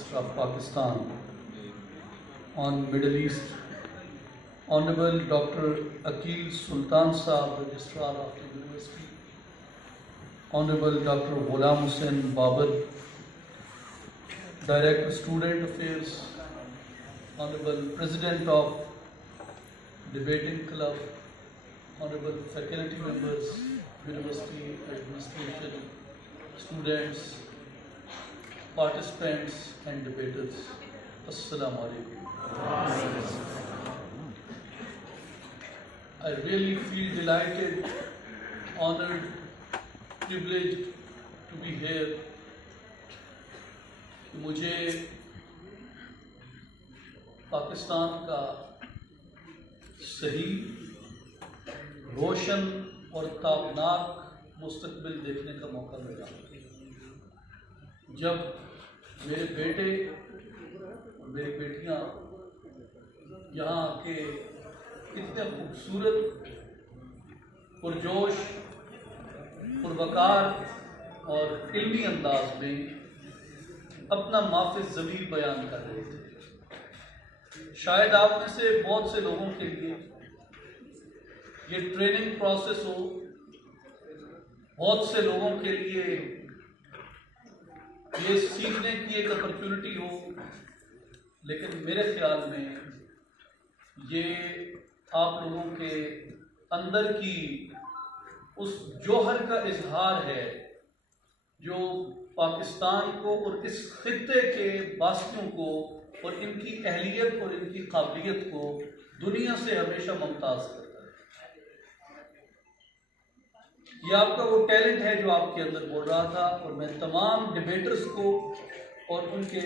Minister of Pakistan on Middle East, Honorable Dr. Akil Sultan Saab, Registrar of the University, Honorable Dr. Ghulam Hussain Babar, Director Student Affairs, Honorable President of Debating Club, Honorable faculty members, University administration, students, participants and debaters. Assalamu alaikum. I really feel delighted, honored, privileged to be here. मुझे पाकिस्तान का सही, रोशन और ताबनाक मुस्तकबिल देखने का मौका मिला। जब मेरे बेटे और मेरी बेटियां यहाँ आके कितने खूबसूरत, पुरजोश, पुरवकार और इल्मी अंदाज में अपना माफिज ज़मीर बयान कर रहे थे। शायद आप में से बहुत से लोगों के लिए ये ट्रेनिंग प्रोसेस हो, बहुत से लोगों के लिए ये सीखने की एक अपॉर्चुनिटी हो, लेकिन मेरे ख्याल में ये आप लोगों के अंदर की उस जौहर का इजहार है जो पाकिस्तान को और इस खित्ते के बासियों को और इनकी अहलियत और इनकी काबिलियत को दुनिया से हमेशा मुमताज़ करता है। ये आपका वो टैलेंट है जो आपके अंदर बोल रहा था, और मैं तमाम डिबेटर्स को और उनके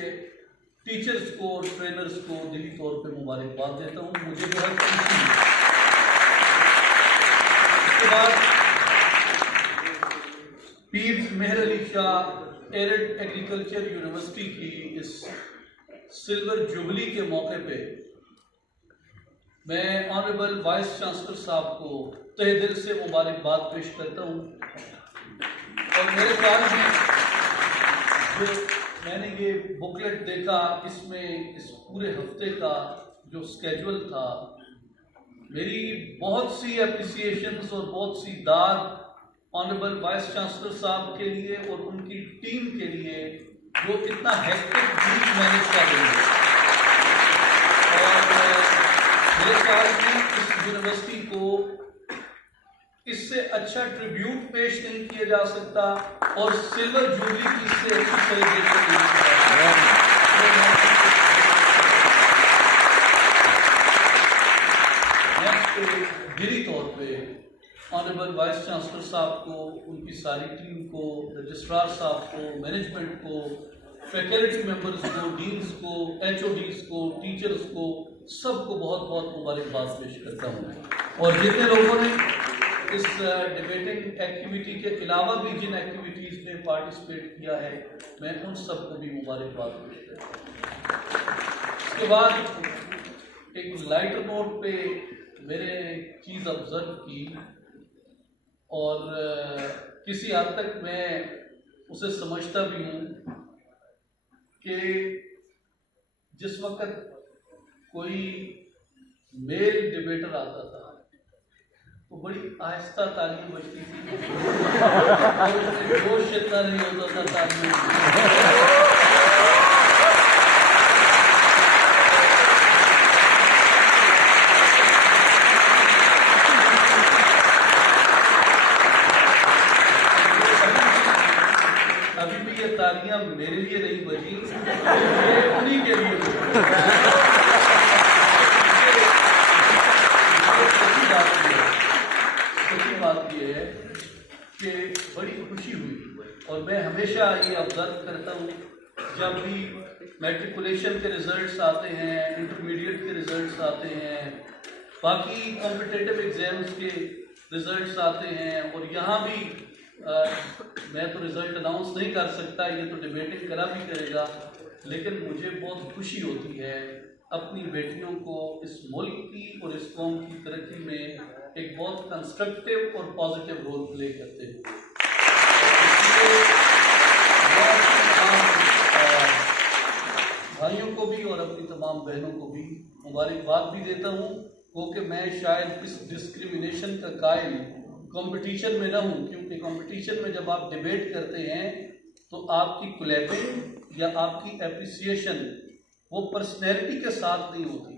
टीचर्स को और ट्रेनर्स को दिली तौर पे मुबारकबाद देता हूँ। मुझे बहुत खुशी है। इसके बाद Pir Mehr Ali Shah arid agriculture university की इस सिल्वर जुबली के मौके पे मैं ऑनरेबल वाइस चांसलर साहब को तहे दिल से मुबारकबाद पेश करता हूँ। और मेरे ख्याल में जो मैंने ये बुकलेट देखा, इसमें इस पूरे हफ्ते का जो स्केड्यूल था, मेरी बहुत सी एप्रिसिएशंस और बहुत सी दाद ऑनरेबल वाइस चांसलर साहब के लिए और उनकी टीम के लिए जो इतना हेक्टिक वीक मैनेज कर रही है। और मेरे ख्याल में इस यूनिवर्सिटी को इससे अच्छा ट्रिब्यूट पेश नहीं किया जा सकता और सिल्वर जुबली की इससे अच्छी सेलिब्रेशन नहीं की जा सकता। दिली तौर पे ऑनरेबल वाइस चांसलर साहब को, उनकी सारी टीम को, रजिस्ट्रार साहब को, मैनेजमेंट को, फैकल्टी मेंबर्स को, डीन्स को, एचओडीज को, टीचर्स को, सबको बहुत बहुत मुबारकबाद पेश करता हूँ। और जितने लोगों ने इस डिबेटिंग एक्टिविटी के अलावा भी जिन एक्टिविटीज़ में पार्टिसिपेट किया है, मैं उन सबको भी मुबारकबाद पेश करता हूँ। इसके बाद एक लाइटर नोट पे मेरे चीज़ ऑब्जर्व की और किसी हद तक मैं उसे समझता भी हूँ कि जिस वक्त कोई मेल डिबेटर आता था तो बड़ी आहिस्ता तालीम बजती थी और जोश इतना नहीं होता था तालीम। तालियां मेरे लिए नहीं बजी, उन्हीं के लिए सच्ची बात यह है कि बड़ी खुशी हुई। और मैं हमेशा ये ऑब्जर्व करता हूँ, जब भी मैट्रिकुलेशन के रिजल्ट्स आते हैं, इंटरमीडिएट के रिजल्ट्स आते हैं, बाकी कॉम्पिटिटिव एग्जाम्स के रिजल्ट्स आते हैं, और यहाँ भी मैं तो रिजल्ट अनाउंस नहीं कर सकता, ये तो डिबेटिंग करा भी करेगा, लेकिन मुझे बहुत खुशी होती है अपनी बेटियों को इस मुल्क की और इस कौम की तरक्की में एक बहुत कंस्ट्रक्टिव और पॉजिटिव रोल प्ले करते हुए। भाइयों को भी और अपनी तमाम बहनों को भी मुबारकबाद भी देता हूँ, क्योंकि मैं शायद इस डिस्क्रिमिनेशन का कायल कंपटीशन में ना हूँ, क्योंकि कंपटीशन में जब आप डिबेट करते हैं तो आपकी क्लैपिंग या आपकी एप्रिसिएशन वो पर्सनैलिटी के साथ नहीं होती,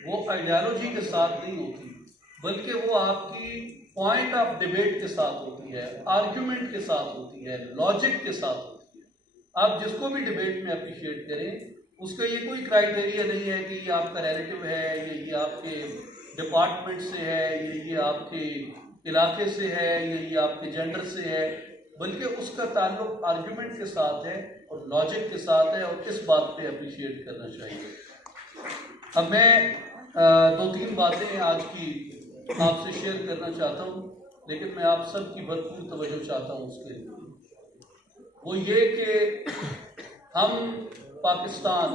वो आइडियोलॉजी के साथ नहीं होती, बल्कि वो आपकी पॉइंट ऑफ डिबेट के साथ होती है, आर्ग्यूमेंट के साथ होती है, लॉजिक के साथ होती है। आप जिसको भी डिबेट में अप्रिशिएट करें, उसका ये कोई क्राइटेरिया नहीं है कि ये आपका रिलेटिव है, ये आपके डिपार्टमेंट से है, ये आपके इलाके से है, ये आपके जेंडर से है, बल्कि उसका ताल्लुक आर्ग्यूमेंट के साथ है और लॉजिक के साथ है, और इस बात पे अप्रिशिएट करना चाहिए। अब मैं 2-3 बातें आज की आपसे शेयर करना चाहता हूँ, लेकिन मैं आप सबकी भरपूर तवज्जो चाहता हूँ उसके लिए। वो ये कि हम पाकिस्तान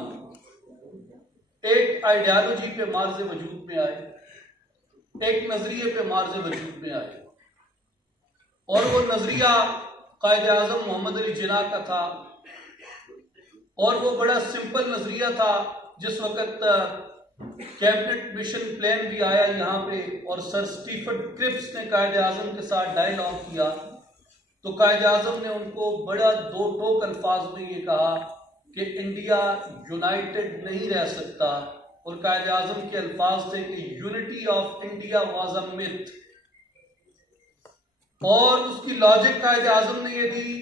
एक आइडियोलॉजी पे मार्ज़े वजूद में आए, एक नजरिए पे मार्ज़े वजूद में आए, और वो नजरिया कायद आज़म मोहम्मद अली जिन्ना का था, और वो बड़ा सिंपल नजरिया था। जिस वक्त कैबिनेट मिशन प्लान भी आया यहाँ पे और सर स्टीफन क्रिप्स ने कायद आज़म के साथ डायलॉग किया, तो कायद आज़म ने उनको बड़ा दो टोक अल्फाज में ये कहा कि इंडिया यूनाइटेड नहीं रह सकता, और कायद आज़म के अल्फाज थे कि unity of India was a myth. और उसकी लॉजिक कायद आज़म ने ये दी,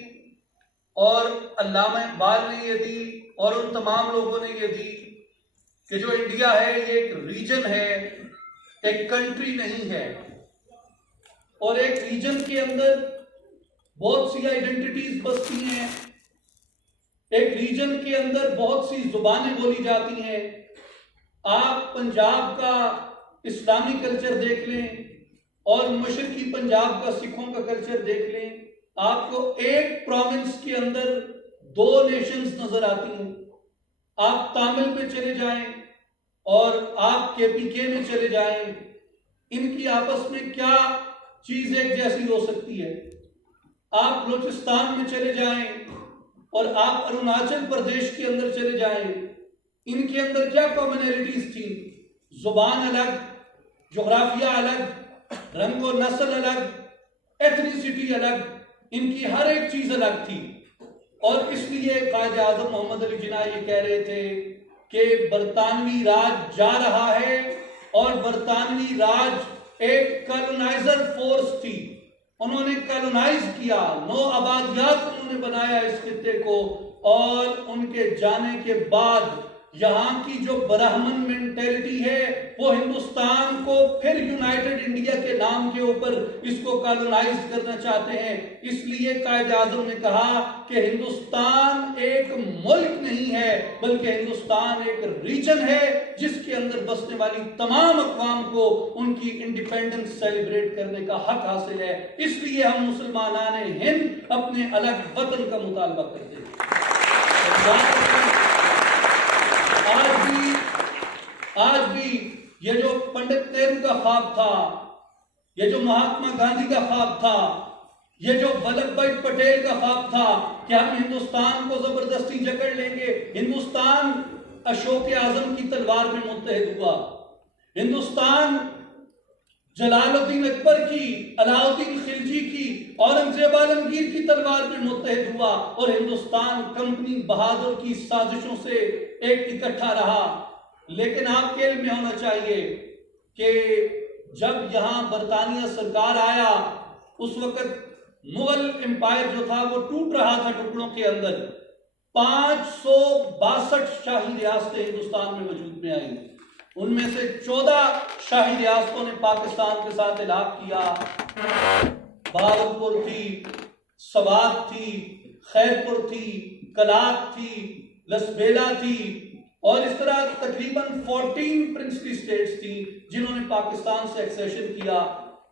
और अल्लामा इकबाल ने ये दी, और उन तमाम लोगों ने ये दी कि जो इंडिया है ये एक रीजन है, एक कंट्री नहीं है, और एक रीजन के अंदर बहुत सी आइडेंटिटीज बसती हैं, एक रीजन के अंदर बहुत सी जुबानें बोली जाती हैं। आप पंजाब का इस्लामी कल्चर देख लें और मशरकी पंजाब का सिखों का कल्चर देख लें, आपको एक प्रोविंस के अंदर 2 नेशंस नजर आती हैं। आप तामिल में चले जाएं और आप केपीके में चले जाएं, इनकी आपस में क्या चीज एक जैसी हो सकती है। आप बलूचिस्तान में चले जाएं और आप अरुणाचल प्रदेश के अंदर चले जाएं, इनके अंदर क्या कॉमनैलिटीज थी? जुबान अलग, जोग्राफिया अलग, रंग और नस्ल अलग, एथनिसिटी अलग, इनकी हर एक चीज अलग थी। और इसलिए कायद आज़म मोहम्मद अली जिन्ना ये कह रहे थे कि बरतानवी राज जा रहा है, और बरतानवी राज एक कॉलोनाइजर फोर्स थी। उन्होंने कॉलोनाइज किया, 9 आबादियात उन्होंने बनाया इस खित्ते को, और उनके जाने के बाद यहाँ की जो ब्राह्मण मेंटेलिटी है वो हिंदुस्तान को फिर यूनाइटेड इंडिया के नाम के ऊपर इसको कॉलोनाइज करना चाहते हैं। इसलिए कायद आज़म ने कहा कि हिंदुस्तान एक मुल्क नहीं है, बल्कि हिंदुस्तान एक रीजन है जिसके अंदर बसने वाली तमाम अक़वाम को उनकी इंडिपेंडेंस सेलिब्रेट करने का हक हासिल है। इसलिए हम मुसलमानाने हिंद अपने अलग वतन का मुतालबा करते हैं। आज भी ये जो पंडित नेहरू का ख्वाब था, ये जो महात्मा गांधी का ख्वाब था, ये जो वल्लभ भाई पटेल का ख्वाब था कि हम हिंदुस्तान को जबरदस्ती जकड़ लेंगे। हिंदुस्तान अशोक आजम की तलवार में मुत्तहिद हुआ, हिंदुस्तान जलालुद्दीन अकबर की, अलाउद्दीन खिलजी की, औरंगजेब आलमगीर की तलवार में मुत्तहिद हुआ, और हिंदुस्तान कंपनी बहादुर की साजिशों से एक इकट्ठा रहा। लेकिन आपके इल्म में होना चाहिए कि जब यहां बरतानिया सरकार आया, उस वक्त मुगल एम्पायर जो था वो टूट रहा था टुकड़ों के अंदर। 562 शाही रियासतें हिंदुस्तान में वजूद में आई, उनमें से 14 शाही रियासतों ने पाकिस्तान के साथ इलाक़ किया। बहावलपुर थी, सवात थी, खैरपुर थी, कलात थी, लसबेला थी, और इस तरह तकरीबन 14 प्रिंसली स्टेट्स थी जिन्होंने पाकिस्तान से एक्सेशन किया।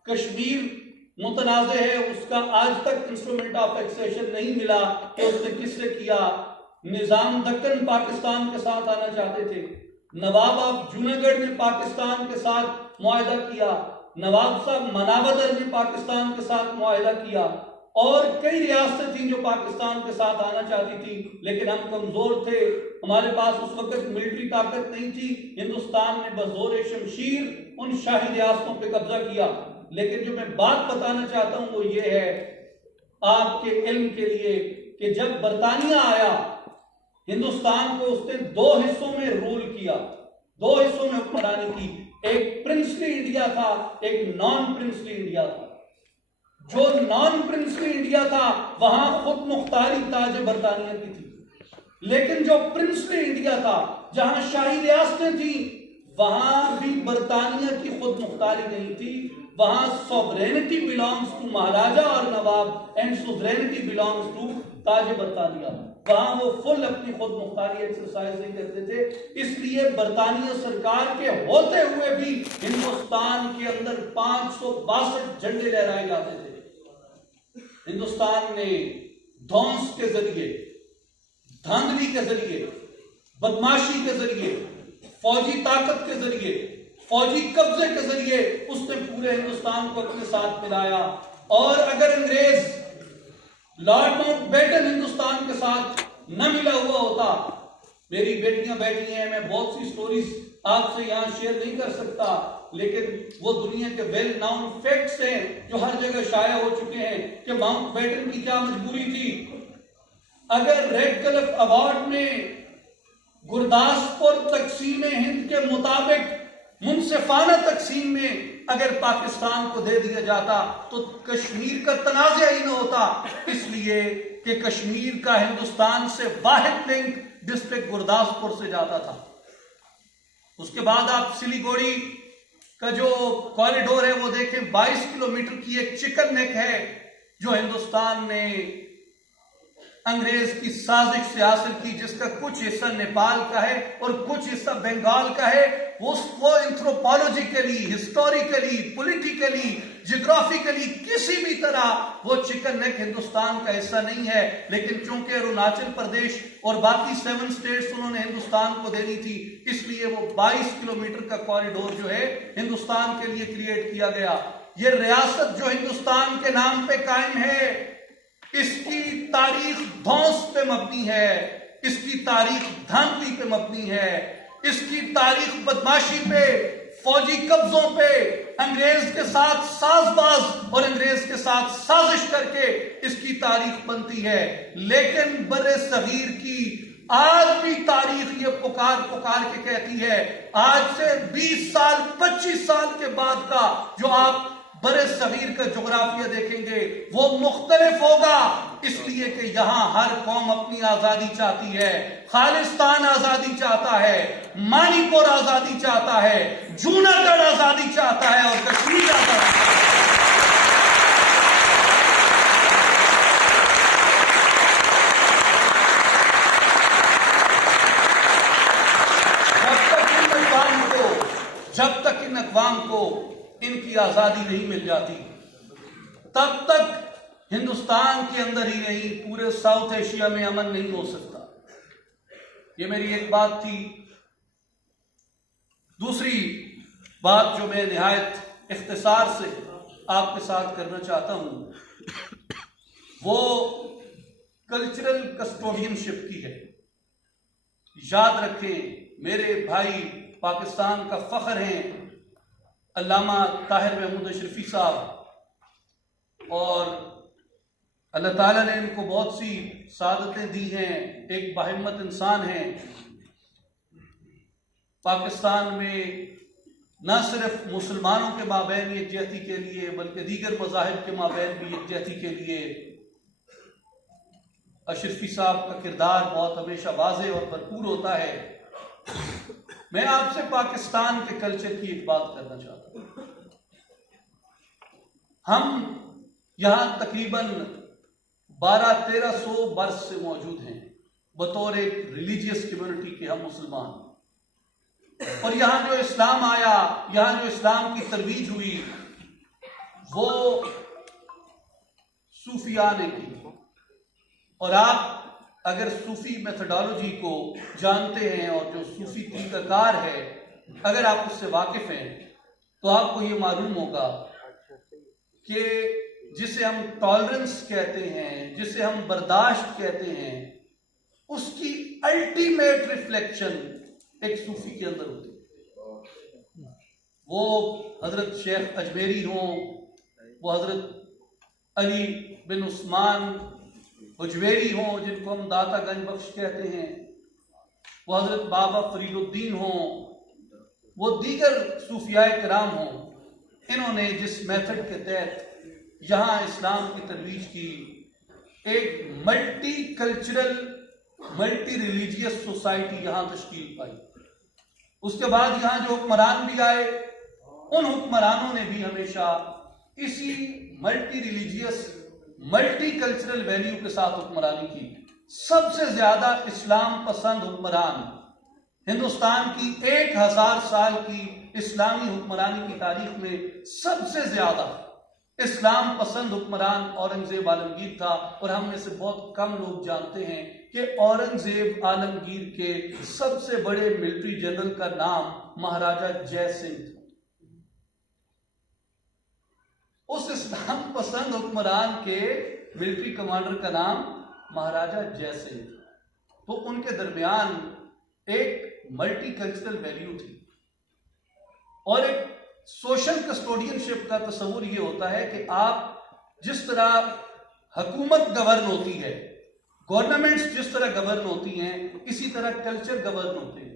कश्मीर मुतनाज़े है, उसका आज तक इंस्ट्रूमेंट ऑफ एक्सेशन नहीं मिला कि उसने किससे किया। निजाम दक्कन पाकिस्तान के साथ आना चाहते थे, नवाब ऑफ जूनागढ़ ने पाकिस्तान के साथ मुआहदा किया, नवाब साहब मनावदर ने पाकिस्तान के साथ मुआहदा किया, और कई रियासतें थीं जो पाकिस्तान के साथ आना चाहती थी, लेकिन हम कमजोर थे। हमारे पास उस वक्त मिलिट्री ताकत नहीं थी। हिंदुस्तान ने बज़ोर शमशीर उन शाही रियासतों पे कब्जा किया। लेकिन जो मैं बात बताना चाहता हूं वो ये है आपके इल्म के लिए कि जब बरतानिया आया हिंदुस्तान को उसने दो हिस्सों में रूल किया, दो हिस्सों में हुक्मरानी की। एक प्रिंसली इंडिया था, एक नॉन प्रिंसली इंडिया था। जो नॉन प्रिंसली इंडिया था वहां खुद मुख्तारी ताज बरतानिया की थी, लेकिन जो प्रिंसली इंडिया था जहां शाही रियासतें थी वहां भी बरतानिया की खुद मुख्तारी नहीं थी। वहां सॉवरेनिटी बिलोंग्स टू महाराजा और नवाब एंड सुवरेनिटी बिलोंग्स टू ताज बरतानिया। वहां वो फुल अपनी खुद मुख्तारी एक्सरसाइज नहीं करते थे। इसलिए बरतानिया सरकार के होते हुए भी हिंदुस्तान के अंदर 562 झंडे लहराए जाते थे। हिंदुस्तान ने ध्वंस के जरिए, धांधली के जरिए, बदमाशी के जरिए, फौजी ताकत के जरिए, फौजी कब्जे के जरिए उसने पूरे हिंदुस्तान को अपने साथ मिलाया। और अगर अंग्रेज लॉर्ड माउंटबेटन हिंदुस्तान के साथ न मिला हुआ होता, मेरी बेटियां बैठी हैं, मैं बहुत सी स्टोरीज आपसे यहां शेयर नहीं कर सकता, लेकिन वो दुनिया के वेल नाउन फैक्ट्स हैं जो हर जगह शाया हो चुके हैं कि माउंटबेटन की क्या मजबूरी थी। अगर रेड क्लिफ अवार्ड में गुरदासपुर तकसीम हिंद के मुताबिक मुनसिफाना तकसीम में अगर पाकिस्तान को दे दिया जाता तो कश्मीर का तनाज़ा ही न होता, इसलिए कि कश्मीर का हिंदुस्तान से वाहिद लिंक डिस्ट्रिक्ट गुरदासपुर से जाता था। उसके बाद आप सिलीगुड़ी का जो कॉरिडोर है वो देखें, 22 किलोमीटर की एक चिकन नेक है जो हिंदुस्तान ने अंग्रेज की साजिश से हासिल की, जिसका कुछ हिस्सा नेपाल का है और कुछ हिस्सा बंगाल का है। वो एंथ्रोपोलॉजिकली, हिस्टोरिकली, पॉलिटिकली, जियोग्राफिकली किसी भी तरह वो चिकन नेक हिंदुस्तान का हिस्सा नहीं है। लेकिन चूंकि अरुणाचल प्रदेश और बाकी 7 स्टेट्स उन्होंने हिंदुस्तान को देनी थी, इसलिए वो 22 किलोमीटर का कॉरिडोर जो है हिंदुस्तान के लिए क्रिएट किया गया। ये रियासत जो हिंदुस्तान के नाम पे कायम है, इसकी तारीख ध्वंस पे मबनी है, इसकी तारीख धांधली पे मबनी है, इसकी तारीख बदमाशी पे, फौजी कब्जों पे, अंग्रेज के साथ साजबाज और अंग्रेज के साथ साजिश करके इसकी तारीख बनती है। लेकिन बर्रे सगीर की आज भी तारीख ये पुकार पुकार के कहती है, आज से 20 साल 25 साल के बाद का जो आप बड़े सगीर का जोग्राफिया देखेंगे वो मुख्तलिफ होगा, इसलिए कि यहां हर कौम अपनी आजादी चाहती है। खालिस्तान आजादी चाहता है, मणिपुर आजादी चाहता है, जूनागढ़ आजादी चाहता है और कश्मीर आजादी चाहता है। जब तक इन अक़वाम को इनकी आजादी नहीं मिल जाती, तब तक हिंदुस्तान के अंदर ही नहीं पूरे साउथ एशिया में अमन नहीं हो सकता। ये मेरी एक बात थी। दूसरी बात जो मैं निहायत इख्तिसार से आपके साथ करना चाहता हूं वो कल्चरल कस्टोडियनशिप की है। याद रखें, मेरे भाई पाकिस्तान का फख्र हैं अल्लामा ताहिर महमूद अशरफी साहब, और अल्लाह ताला ने इनको बहुत सी सादतें दी हैं, एक बाहिम्मत इंसान हैं। पाकिस्तान में न सिर्फ मुसलमानों के माबैन यकजहती के लिए बल्कि दीगर मज़ाहिब के माबैन भी यकजहती के लिए अशरफी साहब का किरदार बहुत हमेशा वाज़ेह और भरपूर होता है। मैं आपसे पाकिस्तान के कल्चर की एक बात करना चाहता हूं। हम यहां तकरीबन 1200-1300 वर्ष से मौजूद हैं बतौर एक रिलीजियस कम्युनिटी के हम मुसलमान, और यहां जो इस्लाम आया, यहां जो इस्लाम की तरवीज हुई वो सूफिया ने की। और आप अगर सूफी मेथोडोलॉजी को जानते हैं और जो सूफी तरीकाकार है, अगर आप उससे वाकिफ हैं तो आपको ये मालूम होगा कि जिसे हम टॉलरेंस कहते हैं, जिसे हम बर्दाश्त कहते हैं, उसकी अल्टीमेट रिफ्लेक्शन एक सूफी के अंदर होती है। वो हजरत शेख अजमेरी हों, वो हजरत अली बिन उस्मान हुजवेरी हों जिनको हम दाता गंज बख्श कहते हैं, वो हजरत बाबा फरीदुद्दीन हों, वो दीगर सूफियाए किराम हों, इन्होंने जिस मेथड के तहत यहाँ इस्लाम की तरवीज की, एक multi cultural multi religious society यहाँ तश्कील पाई। उसके बाद यहाँ जो हुक्मरान भी आए, उन हुक्मरानों ने भी हमेशा इसी multi religious multi cultural value के साथ हुक्मरानी की। सबसे ज्यादा इस्लाम पसंद हुक्मरान हिंदुस्तान की 1000 साल की इस्लामी हुक्मरानी की तारीख में सबसे ज्यादा इस्लाम पसंद हुक्मरान औरंगजेब आलमगीर था। और हम में से बहुत कम लोग जानते हैं कि औरंगजेब आलमगीर के सबसे बड़े मिलिट्री जनरल का नाम महाराजा जय सिंह था। उस इस्लाम पसंद हुक्मरान के मिलिट्री कमांडर का नाम महाराजा जय सिंह। तो उनके दरमियान एक मल्टी कल्चरल वैल्यू थी और एक सोशल कस्टोडियनशिप का तस्वुर यह होता है कि आप जिस तरह हुकूमत गवर्न होती है, गवर्नमेंट्स जिस तरह गवर्न होती हैं, इसी तरह कल्चर गवर्न होते हैं।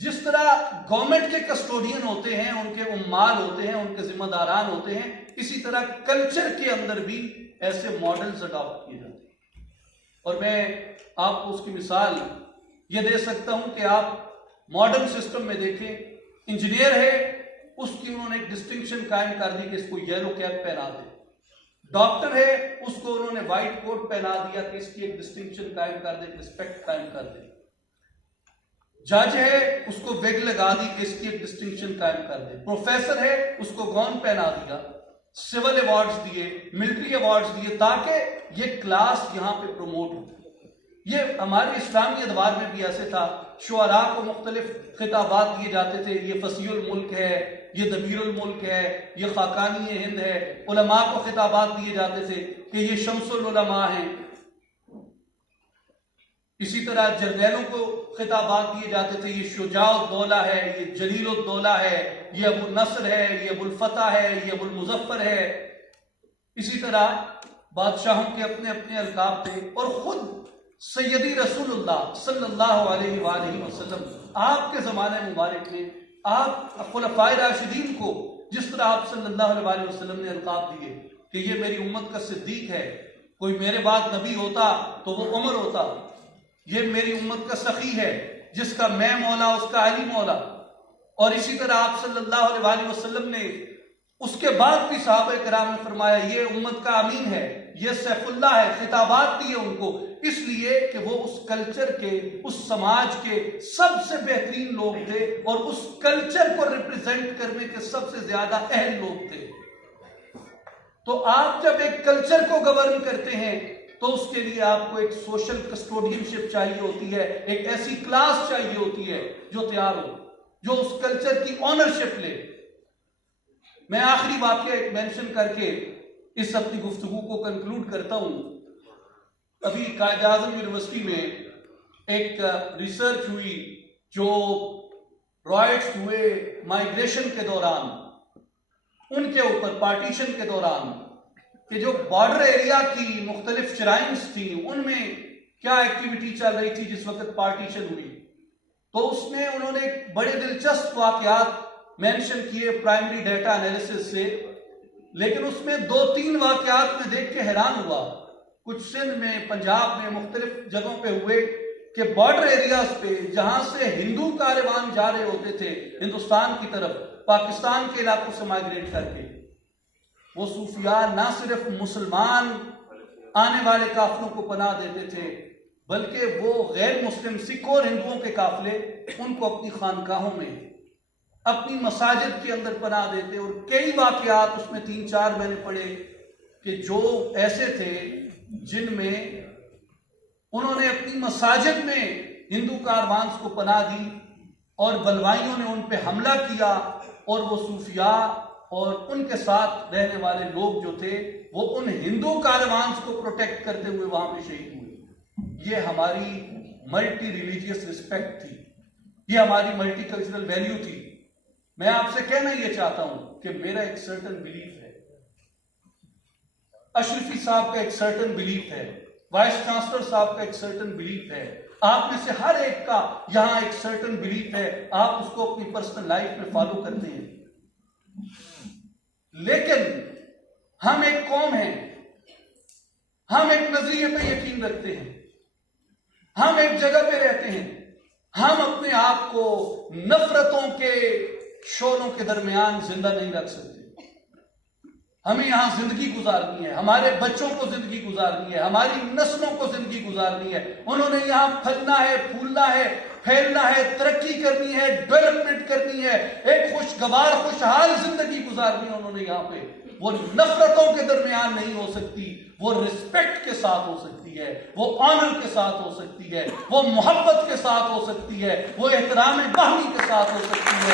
जिस तरह गवर्नमेंट के कस्टोडियन होते हैं, उनके उम्माल होते हैं, उनके जिम्मेदारान होते हैं, इसी तरह कल्चर के अंदर भी ऐसे मॉडल्स अडॉप्ट किए जाते हैं। और मैं आपको उसकी मिसाल ये दे सकता हूं कि आप मॉडर्न सिस्टम में देखें, इंजीनियर है, उसकी उन्होंने एक डिस्टिंक्शन कायम कर दी कि इसको येलो कैप पहना दे। डॉक्टर है, उसको उन्होंने व्हाइट कोट पहना दिया कि इसकी एक डिस्टिंक्शन कायम कर दे, रिस्पेक्ट कायम कर दे। जज है, उसको वेग लगा दी कि इसकी एक डिस्टिंक्शन कायम कर दे। प्रोफेसर है, उसको गॉन पहना दिया। सिविल अवार्ड्स दिए, मिलिट्री अवार्ड्स दिए, ताकि ये क्लास यहां पे प्रमोट हो। ये हमारे इस्लामी अदवार में भी ऐसे था। शुअरा को मुख्तलिफ खिताबात दिए जाते थे, ये फसीउल मुल्क है, ये दबीरुल मुल्क है, ये खाकानी हिंद है। उलमा को खिताबात दिए जाते थे कि ये शम्सुल उलमा है। इसी तरह जर्नैलों को खिताबात दिए जाते थे, ये शुजाउद्दौला है, ये जलीलुद्दौला है, ये अबू नसर है, ये अबुल फतह है, ये अबुल मुजफ्फर है। इसी तरह बादशाहों के अपने अपने अलकाब थे। और खुद सैयदी रसूलुल्लाह सल्लल्लाहु अलैहि वसल्लम आपके ज़माने मुबारक में आप खुलफाए राशिदीन को जिस तरह आप सल्लल्लाहु अलैहि वसल्लम ने अलकाब दिए कि ये मेरी उम्मत का सिद्दीक है, कोई मेरे बाद नबी होता तो वो उमर होता, ये मेरी उम्मत का सखी है, जिसका मैं मौला उसका अली मौला। और इसी तरह आप सल्लल्लाहु अलैहि वसल्लम ने उसके बाद भी सहाबा किराम ने फरमाया ये उम्मत का अमीन है, ये सैफुल्लाह है। खिताबात दिए उनको इसलिए कि वो उस कल्चर के, उस समाज के सबसे बेहतरीन लोग थे और उस कल्चर को रिप्रेजेंट करने के सबसे ज्यादा अहल लोग थे। तो आप जब एक कल्चर को गवर्न करते हैं तो उसके लिए आपको एक सोशल कस्टोडियनशिप चाहिए होती है, एक ऐसी क्लास चाहिए होती है जो तैयार हो, जो उस कल्चर की ऑनरशिप ले। मैं आखिरी वाक्य एक मेंशन करके इस अपनी गुफ्तगू को कंक्लूड करता हूं। अभी कायद आज़म यूनिवर्सिटी में एक रिसर्च हुई जो रॉयट्स हुए माइग्रेशन के दौरान, उनके ऊपर पार्टीशन के दौरान, कि जो बॉर्डर एरिया की मुख्तलिफ श्राइन्स थी उनमें क्या एक्टिविटी चल रही थी जिस वक्त पार्टीशन हुई। तो उसमें उन्होंने बड़े दिलचस्प वाकयात मेंशन किए प्राइमरी डेटा एनालिसिस से, लेकिन उसमें 2-3 वाकयात में देख के हैरान हुआ। कुछ सिंध में, पंजाब में, मुख्तलिफ जगहों पे हुए कि बॉर्डर एरियाज पे जहां से हिंदू कारवान जा रहे होते थे हिंदुस्तान की तरफ, पाकिस्तान के इलाकों से माइग्रेट करके, वो सूफिया ना सिर्फ मुसलमान आने वाले काफिलों को पनाह देते थे, बल्कि वो गैर मुस्लिम सिखों और हिंदुओं के काफिले उनको अपनी खानकाहों में, अपनी मसाजिद के अंदर पनाह देते। और कई वाकयात उसमें 3-4 मैंने पढ़े कि जो ऐसे थे जिनमें उन्होंने अपनी मसाजिद में हिंदू कारवान को पनाह दी और बलवाइयों ने उन पे हमला किया और वो सूफिया और उनके साथ रहने वाले लोग जो थे वो उन हिंदू कारवान को प्रोटेक्ट करते हुए वहां पे शहीद हुए। ये हमारी मल्टी रिलीजियस रिस्पेक्ट थी, ये हमारी मल्टी कल्चरल वैल्यू थी। मैं आपसे कहना ये चाहता हूं कि मेरा एक सर्टन बिलीफ है, अशरफी साहब का एक सर्टन बिलीफ है, वाइस चांसलर साहब का एक सर्टन बिलीफ है, आप में से हर एक का यहां एक सर्टन बिलीफ है, आप उसको अपनी पर्सनल लाइफ में फॉलो करते हैं। लेकिन हम एक कौम हैं, हम एक नजरिए पे यकीन रखते हैं, हम एक जगह पे रहते हैं, हम अपने आप को नफरतों के शोलों के दरमियान जिंदा नहीं रख सकते। हमें यहां जिंदगी गुजारनी है, हमारे बच्चों को जिंदगी गुजारनी है, हमारी नस्लों को जिंदगी गुजारनी है। उन्होंने यहां फलना है, फूलना है, फैलना है, तरक्की करनी है, डेवलपमेंट करनी है, एक खुशगवार खुशहाल जिंदगी गुजारनी है उन्होंने यहां पे। वो नफरतों के दरमियान नहीं हो सकती, वो रिस्पेक्ट के साथ हो सकती है, वो ऑनर के साथ हो सकती है, वो मोहब्बत के साथ हो सकती है, वो एहतराम बाहमी के साथ हो सकती है।